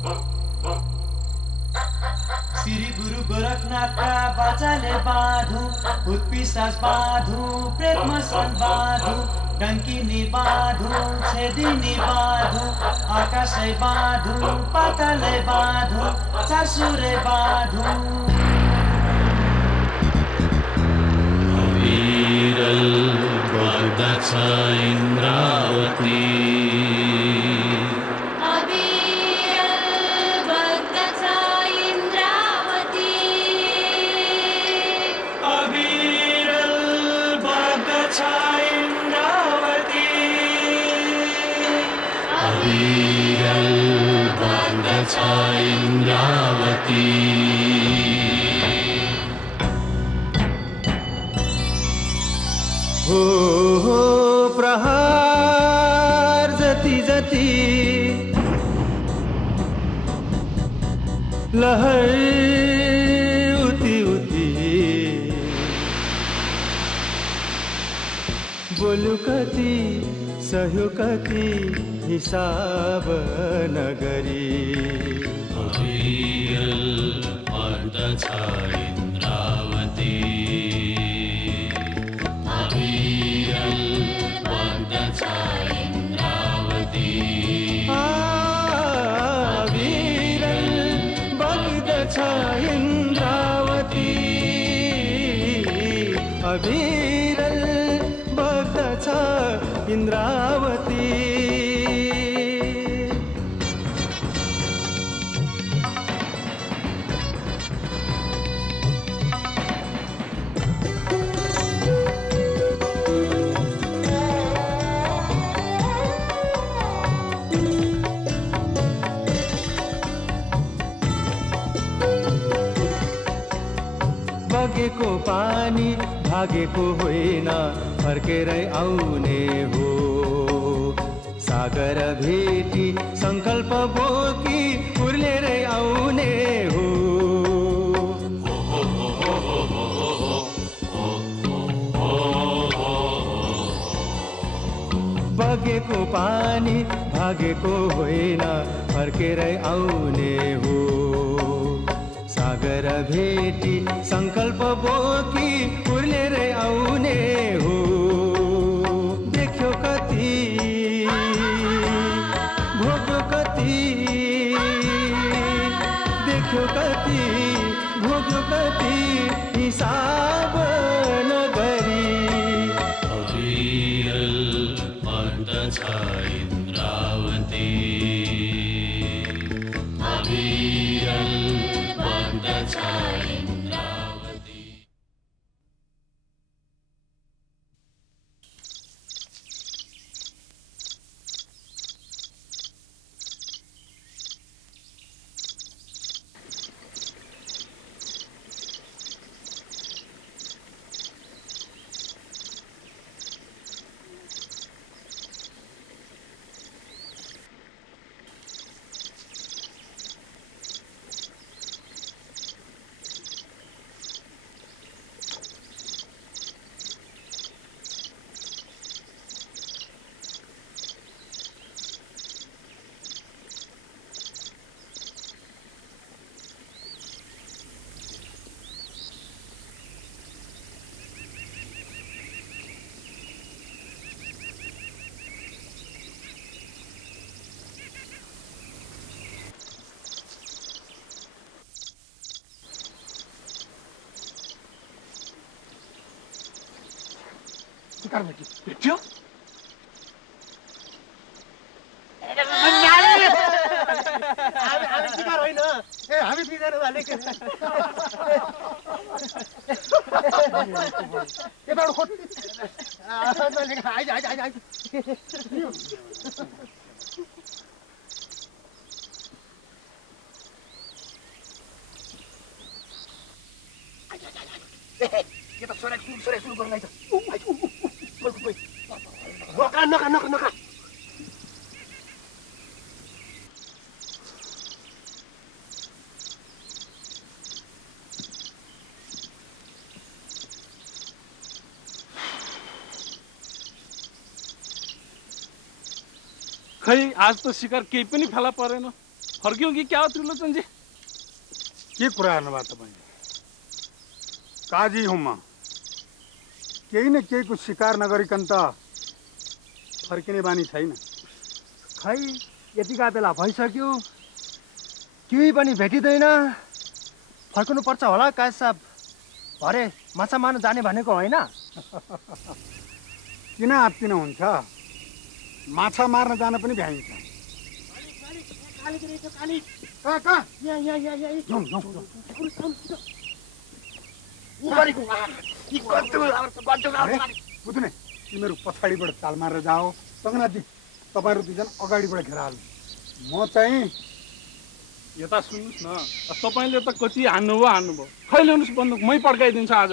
श्री गुरु गोरखनाथका बाचाले बाधु भूत पिशाच बाधु प्रेतमा सन बाधु डङ्किनी बाधु छेदिनी बाधु आकाशै बाधु पातालै बाधु चारसुरे बाधु अविरल बग्दछ इन्द्रावती इन्द्रावती हो प्रहार जति जति लहर उति उति बोलु कति सहु कति हिसाब नगरी अविरल बग्दछ इन्द्रावती अविरल बग्दछ इन्द्रावती अविरल बग्दछ इन्द्रावती अविरल बग्दछ इन्द्रावती बगेको पानी भागेको होइन फर्केरै आउने हो सागर भेटी संकल्प बोकी उर्लेरै आउने हो बगेको पानी भागेको होइन फर्केरै आउने हो सागर भेटी संकल्प बोकी उर्लेरै आउने हो देख्यो कति भोग्यो कति देख्यो कति भोग्यो कति हिसाब नगरी अविरल बग्दछ इन्द्रावती अविरल बग्दछ इन्द्रावती भेट्यो हामी शिकार होइन ए हामी बिगार मालिक यताबाट खोज आइज आइज आइज आइज ये तो सोरे सुरु गर्न आइज नका नका नका नका खै आज त शिकार केही पनि फेला परेन। फर्क्यौँ कि क्या हो त्रिलोचनजी? के कुरा गर्नुभयो तपाईँले? काजी हुँ म। केही न केहीको शिकार नगरिकन त फर्किने बानी छैन। खै यतिका बेला भइसक्यो, केही पनि भेटिँदैन। फर्कनु पर्छ होला काजी साहब। भरे माछा मार्न जाने भनेको होइन? किन आत्तिन हुन्छ? माछा मार्न जान पनि भ्याइन्छ। कहाँ? जाउँ, जाउँ, जाउँ। बुझ्ने तिमीहरू पछाडिबाट ताल मारेर जाओ। सगनाजी तपाईँहरू दुईजना अगाडिबाट घेरा हाल्नु। म चाहिँ यता सुन्नुहोस् न, तपाईँले त कति हान्नुभयो। खै ल्याउनुहोस् बन्दुक, मै पड्काइदिन्छु आज।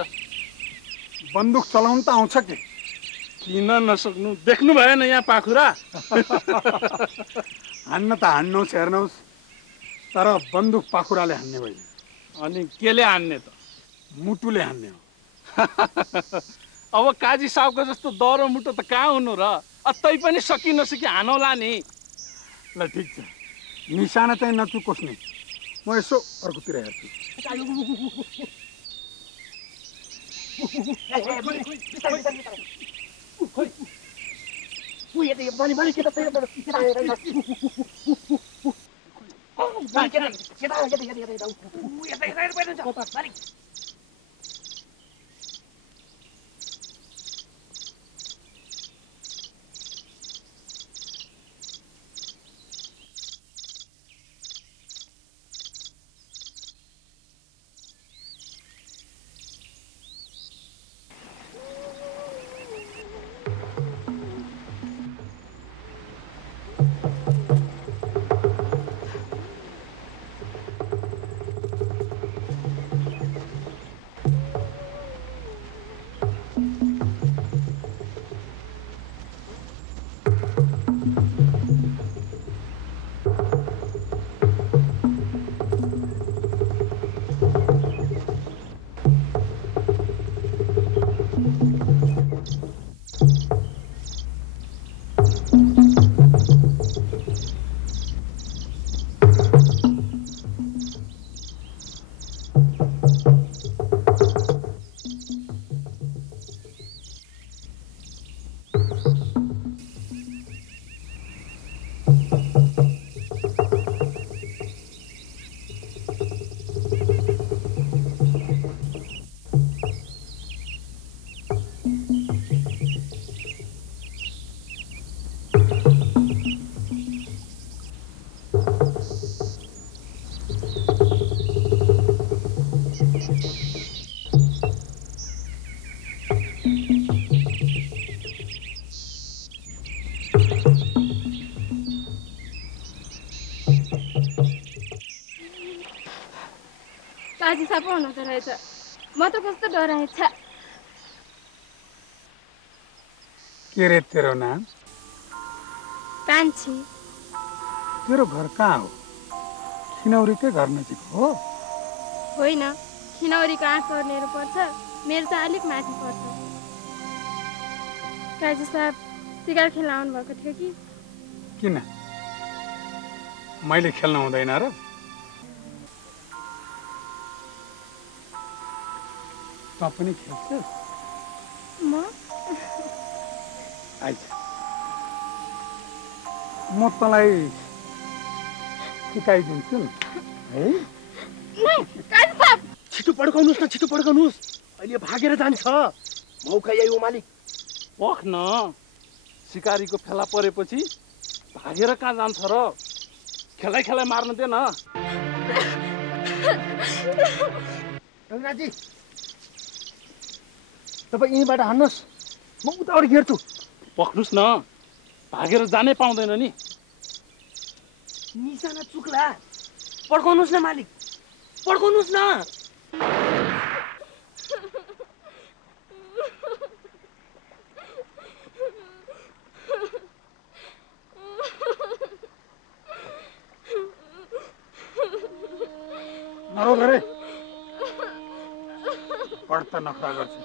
बन्दुक चलाउनु त आउँछ के? किन नसक्नु? देख्नु भएन यहाँ पाखुरा? हान्न त हान्नुहोस्, हेर्नुहोस्, तर बन्दुक पाखुराले हान्ने होइन। अनि केले हान्ने त? मुटुले हान्ने हो। अब काजी साहबको जस्तो दह्रो मुटु त कहाँ हुनु र? तै पनि सकि नसकि हानौला नि। ल ठिक छ, निशाना चाहिँ नचुकोस् नि। म यसो अर्कोतिर हेर्छु। काजी साहब हुनुहुँदो रहेछ। म त कस्तो डराएछ। के रे तेरो नाम? कान्छी। तेरो घर कहाँ हो? खिनौरीकै घर नजिक हो? होइन, खिनौरीको 8 पर्नेहरू पर्छ। मेरो त अलिक माथि पर्छ। काजी साहब सिकार खेल्न आउनु भएको थियो कि? किन? मैले खेल्न हुँदैन र? त पनि खेल्छस्? म आइज, म तँलाई सिकाइदिन्छु नि है। काजी साहब छिटो पड्काउनुहोस् न, छिटो पड्काउनुहोस्। अहिले भागेर जान्छ। मौका यही हो मालिक। पख न, सिकारीको फेला परेपछि भागेर कहाँ जान्छ र? खेलाइ खेलाइ मार्न दे न। रघुनाथजी, तपाईँ यहीँबाट हान्नुहोस्, म उताबाट घेर्छु। पख्नुहोस् न, भागेर जानै पाउँदैन नि। निशाना चुक्ला। पड्काउनुहोस् न मालिक, पड्काउनुहोस् न। नरो गरे पढ्ता नखरा गर्छ।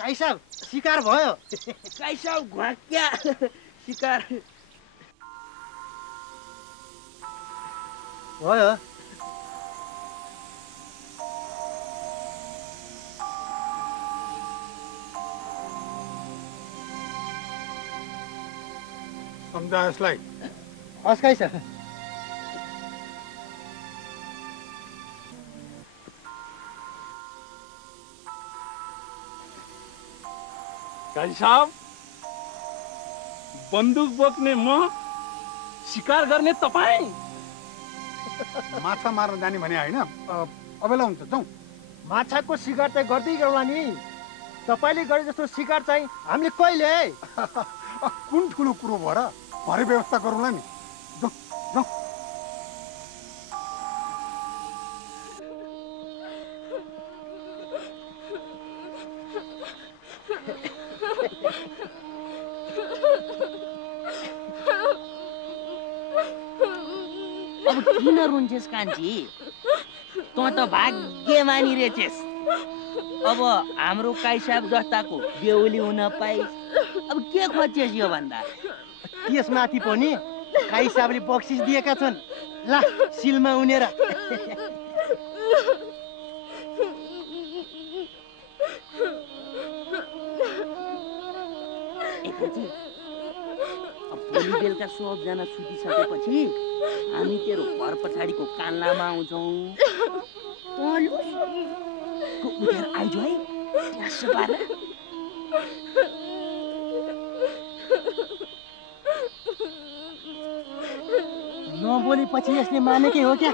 काई साहब शिकार भयो। कैसा घ्वाक्या शिकार भयो। सम्झा यसलाई। हस् काई साहब। काजी साहब, बन्दुक बोक्ने म, शिकार गर्ने तपाईँ। माछा मार्न जाने भने होइन, अबेला हुन्छ जाउँ। माछाको शिकार चाहिँ गर्दै गरौँला नि। तपाईँले गरे जस्तो शिकार चाहिँ हामीले कहिले? कुन ठुलो कुरो भयो र? भरे व्यवस्था गरौँला नि। जाउँ जाउँ। अब किन रुन्छेस् कान्छी? तँ त भाग्यमानी रहेछेस्। अब हाम्रो काई साहब जस्ताको बेहुली हुन पाइस्। अब के खोज्छेस् यो भन्दा? त्यसमाथि पनि काई साहबले बक्सिस दिएका छन्। ला सिलमा उनेर। भोलि बेलुका सबजना सुतिसकेपछि हामी तेरो घर पछाडिको कान्लामा आउँछौँ। उठेर आइज है, ट्यास्स पारेर। नबोलेपछि यसले मानेकै हो क्या?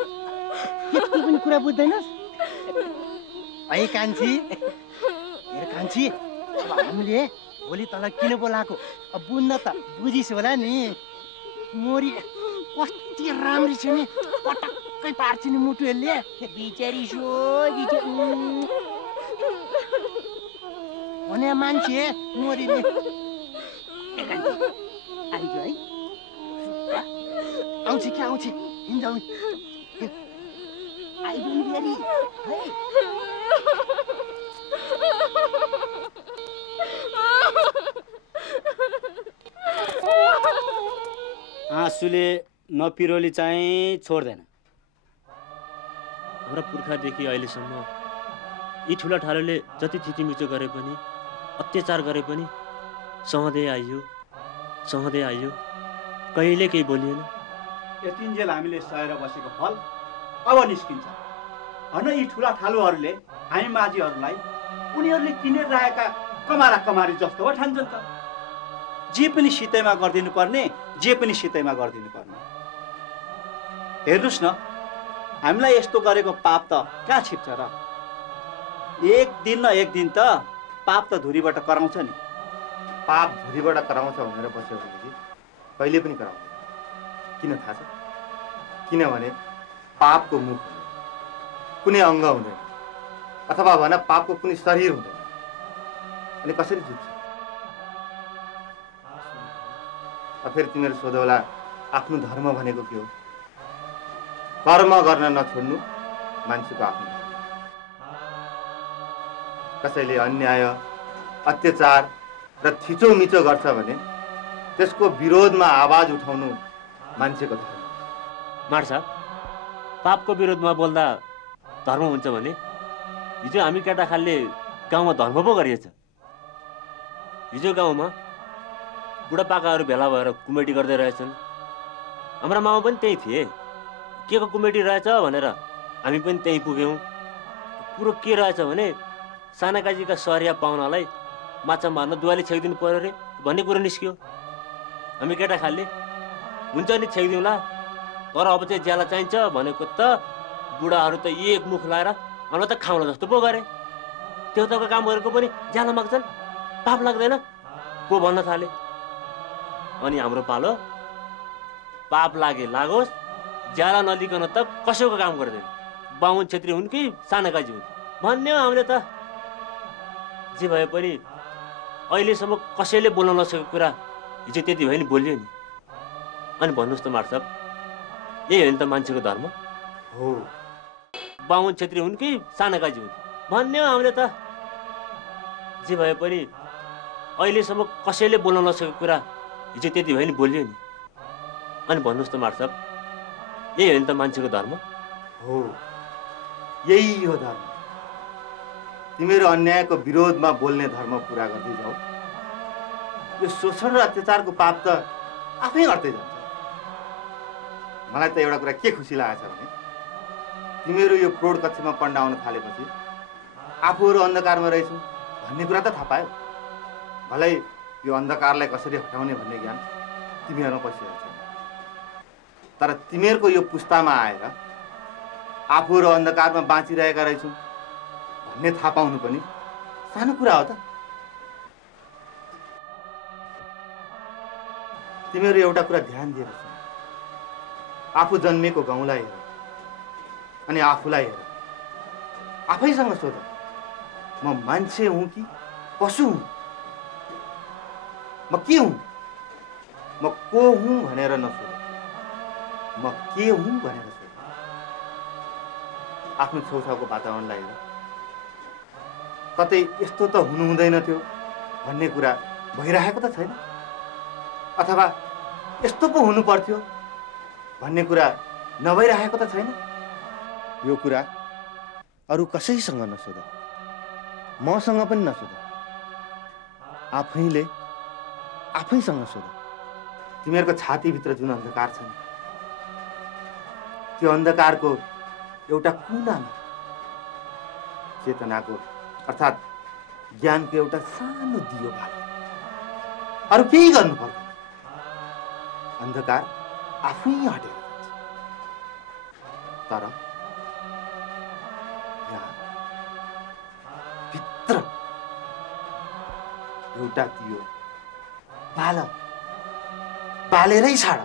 त्यति पनि कुरा बुझ्दैनस्? है कान्छी, हेर कान्छी, अब हामीले भोलि तँलाई किन बोलाएको अब बुझ्न त बुझिस् होला नि। मोरी कति राम्री छ नि, पटक्कै पार्छ नि मुटु यसले। बिचारी भने मान्छे मोरीले। आइज है, आउँछ कि आउँछ, हिँड्छौँ। आइज नि फेरि है। आँसुले नपिरोली चाहिँ छोड्दैन। हाम्रा पुर्खादेखि अहिलेसम्म यी ठुला ठालोले जति थिचिमिचो गरे पनि, अत्याचार गरे पनि सहँदै आइयो, कहिले केही बोलिएन। यतिन्जेल हामीले सहेर बसेको फल अब निस्किन्छ। भन यी ठुला ठालुहरूले हामी माझीहरूलाई उनीहरूले किनेर राखेका कमारा कमारी जस्तो हो ठान्छन् त। जे पनि सितैमा गरिदिनु पर्ने, जे पनि सितैमा गरिदिनु पर्ने। हेर्नुहोस् न, हामीलाई यस्तो गरेको पाप त कहाँ छिप्छ र? एक दिन न एक दिन त पाप त धुरीबाट कराउँछ नि। पाप धुरीबाट कराउँछ भनेर बस्यो भनेदेखि कहिले पनि कराउँछ। किन थाहा छ? किनभने पापको मुख हुँदैन, कुनै अङ्ग हुँदैन, अथवा भन पापको कुनै शरीर हुँदैन। अनि कसरी जुत्छ? फेरि तिमीहरू सोधौला आफ्नो धर्म भनेको के हो? कर्म गर्न नछोड्नु मान्छेको आफ्नो। कसैले अन्याय, अत्याचार र थिचोमिचो गर्छ भने त्यसको विरोधमा आवाज उठाउनु मान्छेको धर्म। मार साहब, पापको विरोधमा बोल्दा धर्म हुन्छ भने हिजो हामी केटाखालले गाउँमा धर्म पो गरिएछ। हिजो गाउँमा बुढापाकाहरू भेला भएर कुमेटी गर्दै रहेछन्। हाम्रा मामा पनि त्यही थिए। के को कुमेटी रहेछ भनेर हामी पनि त्यहीँ पुग्यौँ। कुरो के रहेछ भने सानाकाजीका सरिया पाहुनालाई माछा मार्न दुवाली छेकिदिनु पर्यो रे भन्ने कुरो निस्क्यो। हामी केटाखालले हुन्छ नि छेकिदिउँला, तर अब चाहिँ ज्याला चाहिन्छ भनेको त बुढाहरू त एक मुख लाएर हामीलाई त खाउला जस्तो पो गरे। देउताको काम गरेको पनि ज्याला माग्छन्, पाप लाग्दैन पो भन्न थाले। अनि हाम्रो पालो पाप लागे लागोस्, ज्याला नलिकन त कसैको काम गर्दैन। बाहुन छेत्री हुन् कि सानाकाजी हुन् भन्ने हो हामीले त। जे भए पनि अहिलेसम्म कसैले बोल्न नसकेको कुरा हिजो त्यति भयो नि बोल्यो नि। अनि भन्नुहोस् त मार साहब, यही हो नि त मान्छेको धर्म हो? बाहुन छेत्री हुन् कि सानाकाजी हुन् भन्ने हो हामीले त। जे भए पनि अहिलेसम्म कसैले बोल्न नसकेको कुरा हिजो त्यति भयो नि बोल्यो नि। अनि भन्नुहोस् त मार्सब, यही हो नि त मान्छेको धर्म? हो, यही हो धर्म। तिमीहरू अन्यायको विरोधमा बोल्ने धर्म पुरा गर्दै जाऊ। यो शोषण र अत्याचारको पाप त आफै घट्दै जान्छ। मलाई त एउटा कुरा के खुसी लागेको छ भने तिमीहरू यो प्रौढ कक्षामा पढ्न आउन थालेपछि आफूहरू अन्धकारमा रहेछौँ भन्ने कुरा त थाहा पायो। भलै यो अन्धकारलाई कसरी हटाउने भन्ने ज्ञान तिमीहरूमा पसिरहेको छैन। तर तिमीहरूको यो पुस्तामा आएर आफूहरू अन्धकारमा बाँचिरहेका रहेछौँ भन्ने थाहा पाउनु पनि सानो कुरा हो त। तिमीहरू एउटा कुरा ध्यान दिएर सुन। आफू जन्मेको गाउँलाई हेर अनि आफूलाई हेर। आफैसँग सोध, म मान्छे हुँ कि पशु हुँ? म के हुँ? म को हुँ भनेर नसोध, म के हुँ भनेर सोध। आफ्नो छेउछाउको वातावरणलाई हेर। कतै यस्तो त हुनु हुँदैन थियो भन्ने कुरा भइरहेको त छैन, अथवा यस्तो पो हुनु पर्थ्यो भन्ने कुरा नभइरहेको त छैन। यो कुरा अरू कसैसँग नसोध, मसँग पनि नसोध, आफैले आफैसँग सोध। तिमीहरूको छातीभित्र जुन अन्धकार छ नि, त्यो अन्धकारको एउटा कुनामा चेतनाको अर्थात् ज्ञानको एउटा सानो दियो बाल। अरू केही गर्नु पर्दैन, अन्धकार आफै हटेर जान्छ। तर यहाँ भित्र एउटा दियो बाल, बालेरै छाड।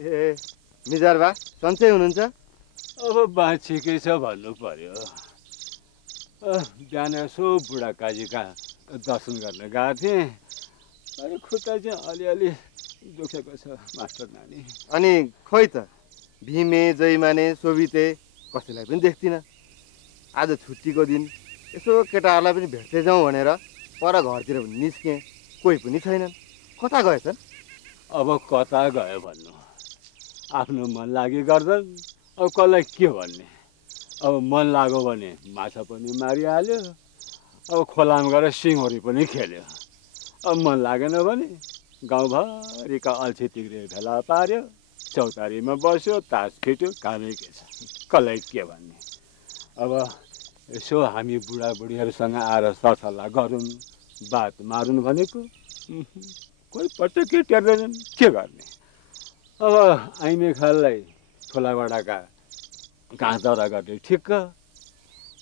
ए मिजार बा, सन्चै हुनुहुन्छ? अब बाँचेकै छ भन्नु पर्यो। बिहान यसो बुढा काजीका दर्शन गर्न गएको थिएँ। अरे खुट्टा चाहिँ अलिअलि दुखेको छ मास्टर नानी। अनि खोइ त, भीमे जयमाने सोभिते कसैलाई पनि देख्दिनँ। आज छुट्टीको दिन यसो केटाहरूलाई पनि भेट्दै जाउँ भनेर पर घरतिर पनि निस्केँ, कोही पनि छैनन्। कता गएछन्? अब कता गयो भन्नु, आफ्नो मन लागि गर्छन्। अब कसलाई के भन्ने? अब मन लाग्यो भने माछा पनि मारिहाल्यो, अब खोलामा गएर सिंहरी पनि खेल्यो। अब मन लागेन भने गाउँभरिका अल्छी तिग्रे भेला पार्यो, चौतारीमा बस्यो, तास खिट्यो, कामै के छ, कसलाई के भन्ने? अब यसो हामी बुढाबुढीहरूसँग आएर सरसल्लाह गरौँ, बात मारौँ भनेको कोही पटक्कै टेर्दैनन्, के गर्ने? अब आइने खाललाई ठुलाबडाका घाँस दाउरा गर्ने ठिक्क,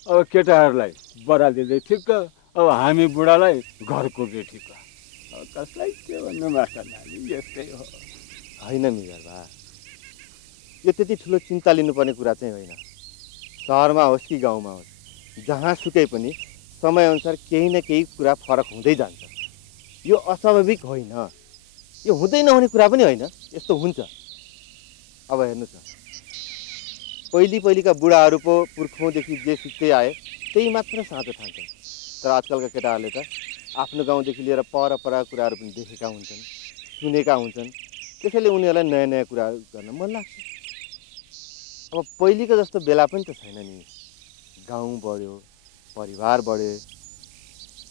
अब केटाहरूलाई बराल दिँदै ठिक्क, अब हामी बुढालाई घर कुर्ने ठिक्क। अब कसलाई के भन्नु मास्टर नानी, यस्तै हो। होइन मिजार बा, यो त्यति ठुलो चिन्ता लिनुपर्ने कुरा चाहिँ होइन। सहरमा होस् कि गाउँमा होस्, जहाँ सुकै पनि समयअनुसार केही न केही कुरा फरक हुँदै जान्छ। यो अस्वाभाविक होइन, यो हुँदै नहुने कुरा पनि होइन, यस्तो हुन्छ। अब हेर्नुहोस् न, पहिलीका बुढाहरू पो पुर्खौँदेखि जे सिक्दै आए त्यही मात्र साँचो ठान्छन्। तर आजकलका केटाहरूले त आफ्नो गाउँदेखि लिएर परका कुराहरू पनि देखेका हुन्छन्, सुनेका हुन्छन्। त्यसैले उनीहरूलाई नयाँ नयाँ कुरा गर्न मन लाग्छ। अब पहिलेको जस्तो बेला पनि त छैन नि। गाउँ बढ्यो, परिवार बढ्यो,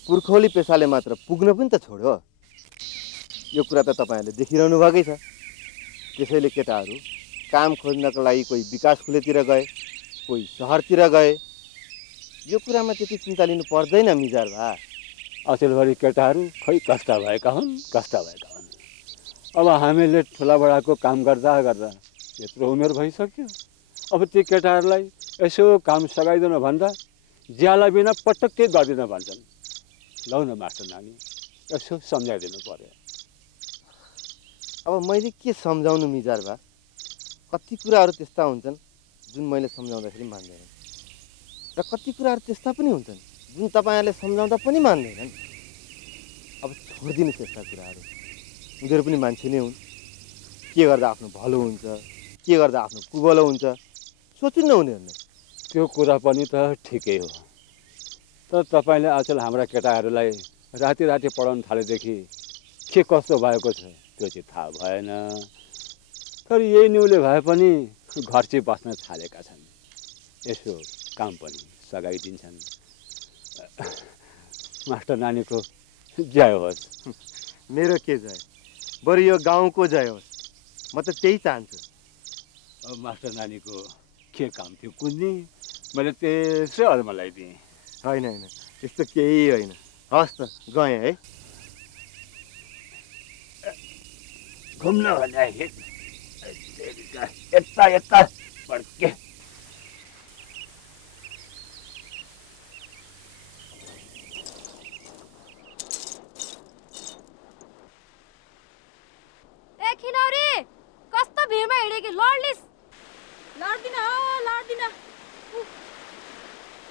पुर्खौली पेसाले मात्र पुग्न पनि त छोड्यो। यो कुरा त तपाईँहरूले देखिरहनु भएकै छ। त्यसैले केटाहरू काम खोज्नको लागि कोही विकास खुलेतिर गए, कोही सहरतिर गए। यो कुरामा त्यति चिन्ता लिनु पर्दैन मिजार भा। अचेलभरि केटाहरू खै कष्ट भएका हुन्, कष्ट भएका हुन्। अब हामीले ठुलाबडाको काम गर्दा गर्दा यत्रो उमेर भइसक्यो। अब ती केटाहरूलाई यसो काम सघाइदिन भन्दा ज्याला बिना पटक्कै गर्दिन भन्छन्। लौ न मास्टर नानी, यसो सम्झाइदिनु पर्यो। अब मैले के सम्झाउनु मिजार भा? कति कुराहरू त्यस्ता हुन्छन् जुन मैले सम्झाउँदाखेरि मान्दैन। र कति कुराहरू त्यस्ता पनि हुन्छन् जुन तपाईँहरूले सम्झाउँदा पनि मान्दैनन्। अब छोडिदिनुहोस् यस्ता कुराहरू। उनीहरू पनि मान्छे नै हुन्। के गर्दा आफ्नो भलो हुन्छ, के गर्दा आफ्नो कुभलो हुन्छ सोच्नु न उनीहरूले। त्यो कुरा पनि त ठिकै हो, तर तपाईँले आजकल हाम्रा केटाहरूलाई राति राति पढाउन थालेदेखि के कस्तो भएको छ त्यो चाहिँ थाहा भएन। तर यही न्युले भए पनि घर चाहिँ बस्न थालेका छन्। यसो काम पनि सघाइदिन्छन्। मास्टर नानीको जय होस्। मेरो के जय, बरु यो गाउँको जय होस्। म त त्यही चाहन्छु। अब मास्टर नानीको के काम थियो कुन्नी, मैले त्यसै अरूमा लगाइदिएँ। होइन होइन, त्यस्तो केही होइन। हस् त गएँ है। घुम्न भने यता यता फर्के। ए खिनौरी, कस्तो भिडमा हिँडे कि लड्लिस? लड्दिन हो, लड्दिन।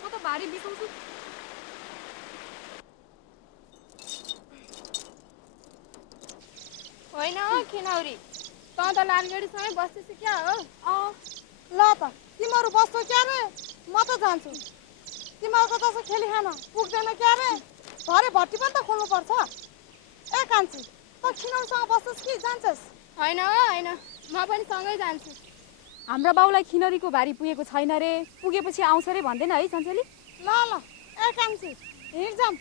म त भारी बिसाउँछु। होइन हो खिनौरी, त लालगढीसँगै बस्दैछु क्या हो? ल त तिमीहरू बस्छौ क्या रे, म त जान्छु। तिमीहरूको जस्तो खेली खान पुग्दैन क्या रे, भरे भट्टी पनि त खोल्नुपर्छ। ए कान्छी, त खिनौरीसँग बस्छस् कि जान्छस्? होइन हो होइन, म पनि सँगै जान्छु। हाम्रा बाउलाई खिनरीको भारी पुगेको छैन रे, पुगेपछि आउँछ रे भन्दैन है चञ्चली? ल ल ए कान्छी हिँड जाम।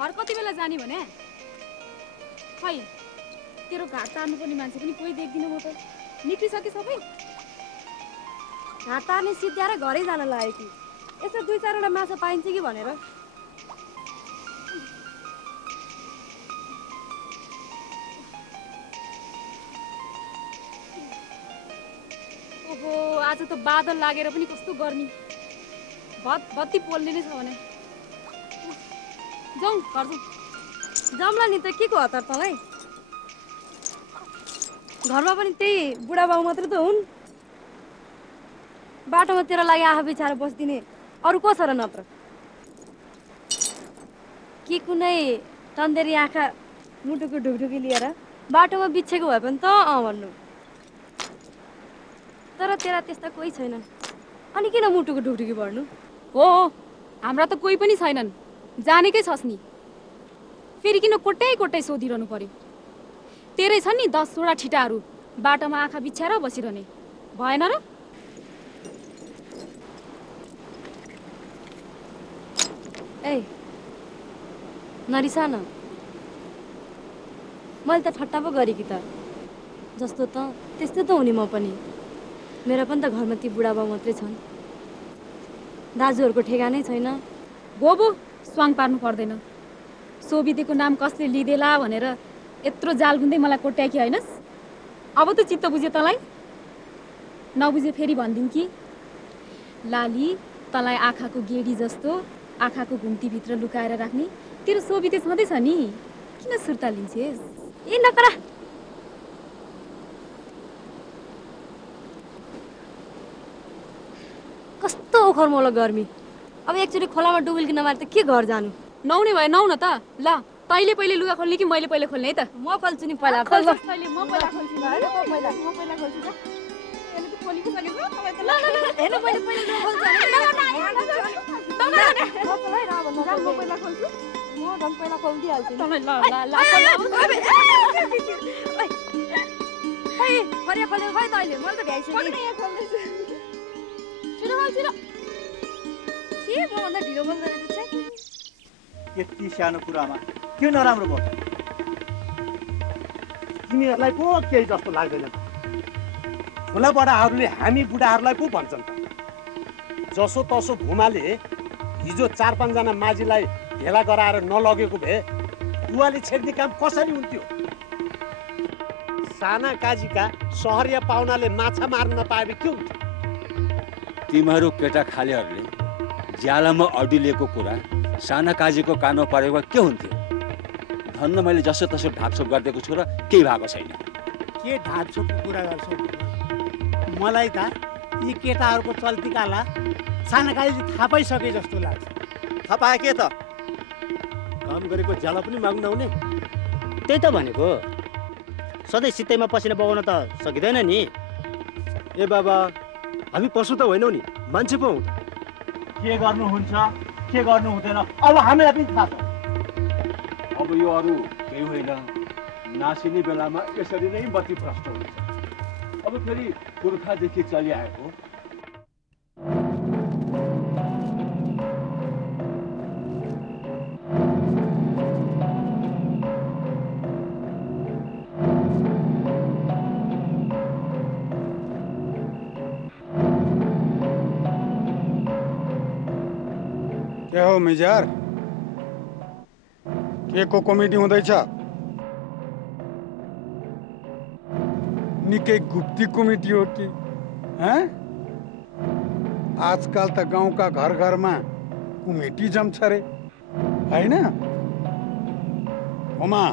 घर कति बेला जाने भने? खै तेरो घाट तार्नुपर्ने मान्छे पनि कोही देख्दिनँ म त। निक्लिसके सबै? घाट तार्ने सिद्ध्याएर घरै जान लाग्यो कि यसो 2-4 वटा माछा पाइन्छ कि भनेर। ओहो, आज त बादल लागेर पनि कस्तो गर्मी। बत्ती पोल्ने नै छ भने जाउँ घर जाउँ। जाउँला नि त, के को हतार तँलाई? घरमा पनि त्यही बुढाबाउ मात्र त हुन्। बाटोमा तेरो लागि आफू बिछाएर बस्दिने अरू को छ र नत्र? कि कुनै तन्देरी आँखा मुटुको ढुकढुकी लिएर बाटोमा बिछेको भए पनि त भन्नु। तर तेरा त्यस्ता कोही छैनन्, अनि किन मुटुको ढुकढुकी बढ्नु? हो, हाम्रा त कोही पनि छैनन्। जानेकै छस् नि, फेरि किन कोट्टै कोट्टै सोधिरहनु पर्यो? तेरै छन् नि 10 वटा ठिटाहरू बाटोमा आँखा बिछ्याएर बसिरहने, भएन र? ए नरिसा न, मैले त ठट्टा पो गरेँ कि त। जस्तो त त्यस्तै त हुने म पनि। मेरो पनि त घरमा ती बुढाबाउ मात्रै छन्, दाजुहरूको ठेगानै छैन। गोबो स्वाङ पार्नु पर्दैन। सोभिदेको नाम कसले लिदेला भनेर यत्रो जाल बुन्दै मलाई कोट्याएकी हैनस्? अब त चित्त बुझ्यो तँलाई? नबुझे फेरि भनिदिउँ कि लाली, तँलाई आँखाको गेडी जस्तो आँखाको घुम्तीभित्र लुकाएर राख्ने तेरो सोभिते छँदैछ नि, किन सुर्ता लिन्छेस्? ए नकरा, कस्तो ओखरमोलो गर्मी। अब एकचोटि खोलामा डुबुल्की नमारे त के घर जानु? नहुने भए नौ न त। ल तैँले पहिले लुगा खोल्ने कि मैले पहिले खोल्ने है त? म खोल्छु नि पहिला। तैँले म पहिला खोल्छु नि। हैन त पहिला म पहिला खोल्छु त। यसले त खोलि पो सकेछ तपाईँ त। ल ल ल हेर्नु मैले पहिला लुगा खोल्छु। म पहिला खोल्छु। म झन् पहिला खोल्दिहाल्छु। तपाईँ ल ल ल खै फरिया खोलेको खै तैँले? मैले त भ्याइसकेँ। यहाँ खोल्दैछु। छिटो खोल छिटो। के मभन्दा ढिलो खोल्दो रहेछ? यति सानो कुरामा के नराम्रो भयो? तिमीहरूलाई पो केही जस्तो लाग्दैन। ठुला बडाहरूले हामी बुढाहरूलाई पो भन्छन् त। जसो तसो भूमाले हिजो 4-5 जना माझीलाई भेला गराएर नलगेको भए दुवाली छेड्ने काम कसरी हुन्थ्यो? साना काजीका सहरिया पाहुनाले माछा मार्न नपाए के हुन्थ्यो? तिमीहरू केटा खालेहरूले ज्यालामा अडिलिएको कुरा साना काजीको कानमा परेको के हुन्थ्यो? धन्न मैले जसो तसो ढाकछोप गरिदिएको छु र केही भएको छैन। के ढाकछोपको कुरा गर्छौ? मलाई त यी केटाहरूको चल्तीकाला साना काजीले थाहा पाइसके जस्तो लाग्छ। थाहा पाए के त? काम गरेको ज्याला पनि माग्नु नहुने। त्यही त भनेको, सधैँ सित्तैमा पसिना बगाउन त सकिँदैन नि। ए बाबा, हामी पशु त होइनौ नि, मान्छे पो हौ। के गर्नुहुन्छ के गर्नु हुँदैन अब हामीलाई पनि थाहा छ। अब यो अरू केही होइन, नासिने बेलामा यसरी नै बत्ती भ्रष्ट हुन्छ। अब फेरि पुर्खादेखि चलिआएको के हो मिजार? के को कमिटी हुँदैछ? निकै गुप्ती कमिटी हो कि? आजकल त गाउँका घर घरमा कमिटी जम्छ रे, होइन? उमा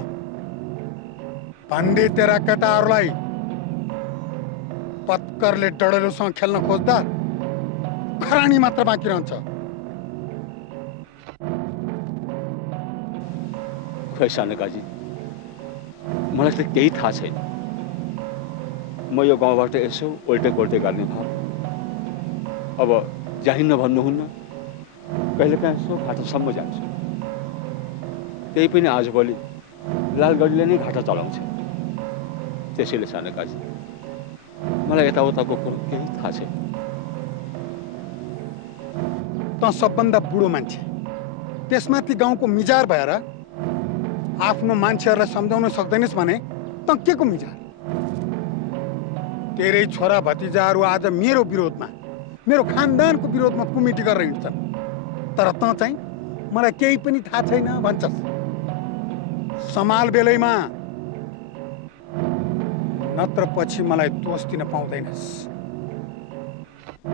भन्दै तेरा केटाहरूलाई पत्करले डडेलोसँग खेल्न खोज्दा खरानी मात्र बाँकी रहन्छ। खै साना काजी, मलाई त केही थाहा छैन। म यो गाउँबाट यसो उल्टे कोल्टे गर्ने भयो। अब जाहिन्न भन्नुहुन्न, कहिलेकाहीँ यसो घाटासम्म जान्छु। त्यही पनि आजभोलि लालगढीले नै घाटा चलाउँछ। त्यसैले साना काजी, मलाई यताउताको कुरो केही थाहा छैन। त सबभन्दा बुढो मान्छे, त्यसमाथि गाउँको मिजार भएर आफ्नो मान्छेहरूलाई सम्झाउन सक्दैनस् भने त के को मिजार? तेरै छोरा भतिजाहरू आज मेरो विरोधमा, मेरो खानदानको विरोधमा कमिटी गरेर हिँड्छन्, तर त चाहिँ मलाई केही पनि थाहा छैन भन्छस्। समाल बेलैमा, नत्र पछि मलाई दोष दिन पाउँदैनस्।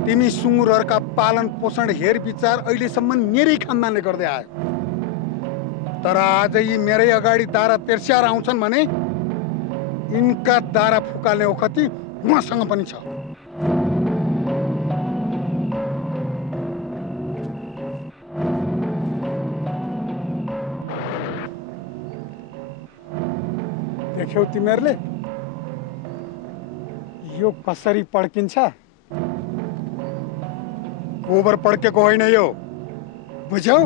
तिमी सुँगुरहरूका पालन पोषण हेर विचार अहिलेसम्म मेरै खानदानले गर्दै आयो, तर आज यी मेरै अगाडि दारा तेर्स्याएर आउँछन् भने यिनका दारा फुकाल्ने ओखती मसँग पनि छ। देख्यौ तिमीहरूले यो कसरी पड्किन्छ? गोबर पड्केको होइन यो, बुझ्यौ?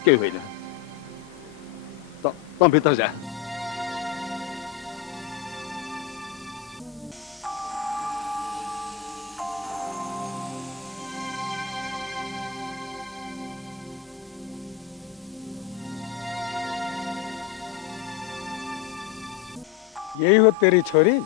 केही होइन, त भित्र जा। यही हो तेरी छोरी?